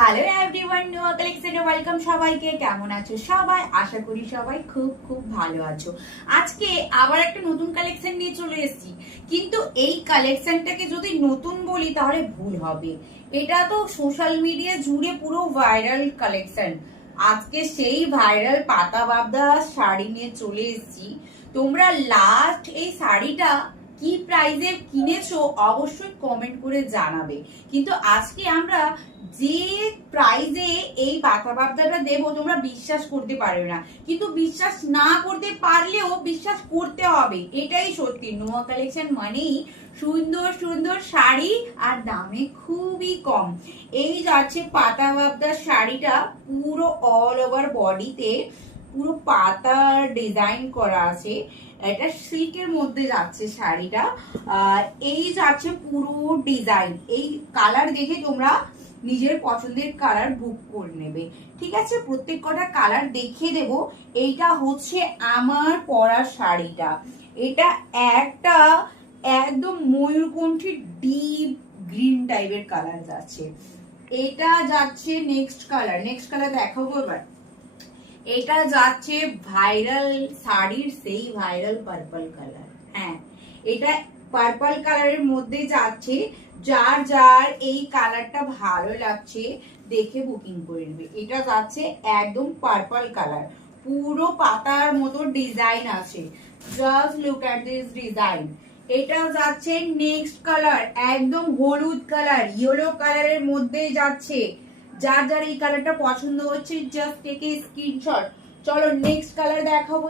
Hello everyone, নোয়া কালেকশনে welcome. সবাইকে কেমন আছো সবাই? আশা করি সবাই খুব খুব ভালো আছো। আজকে আবার একটা নতুন কালেকশন নিয়ে চলে এসেছি, কিন্তু এই কালেকশনটাকে যদি নতুন বলি তাহলে ভুল হবে। এটা তো সোশ্যাল মিডিয়া জুড়ে পুরো ভাইরাল কালেকশন। আজকে সেই ভাইরাল পাতা বাবদা শাড়ি নিয়ে চলে এসেছি। তোমরা লাস্ট এই শাড়িটা কি প্রাইসে কিনেছো অবশ্যই কমেন্ট করে জানাবে। কিন্তু আজকে আমরা যে প্রাইজে এই পাতা বাবদাটা দেবো তোমরা বিশ্বাস করতে পারবে না, কিন্তু বিশ্বাস না করতে পারলেও বিশ্বাস করতে হবে, এটাই সত্যি। নোয়া কালেকশন মানেই সুন্দর সুন্দর শাড়ি আর দামে খুবই কম। এই যাচ্ছে পাতা বাবদার শাড়িটা, পুরো অল ওভার বডিতে পুরো পাতার ডিজাইন করা আছে। এটা সিল্কের মধ্যে যাচ্ছে শাড়িটা। এই যাচ্ছে পুরো ডিজাইন। এই কালার দেখে তোমরা নিজের পছন্দের কালার বুক করে নেবে, ঠিক আছে? প্রত্যেক কটা কালার দেখিয়ে দেব। এইটা হচ্ছে আমার পরা শাড়িটা। এটা একটা একদম ময়ূরকণ্ঠী ডিপ গ্রিন টাইপের কালার যাচ্ছে। এটা যাচ্ছে নেক্সট কালার দেখাবো এবার। এটা যাচ্ছে ভাইরাল শাড়ির সেই ভাইরাল পার্পল কালার। হ্যাঁ, এটা পার্পল কালারের মধ্যে যাচ্ছে। যার যার এই কালারটা ভালো লাগছে দেখে বুকিং করে নেবে। এটা যাচ্ছে একদম পার্পল কালার, পুরো পাতার মতো ডিজাইন আছে। Just look at this design. এটা যাচ্ছে নেক্সট কালার, একদম হলুদ কালার, ইয়েলো কালারের মধ্যেই যাচ্ছে। যার যার এই কালারটা পছন্দ হচ্ছে জাস্ট টেক এ স্ক্রিনশট। চলো নেক্সট কালার দেখাবো।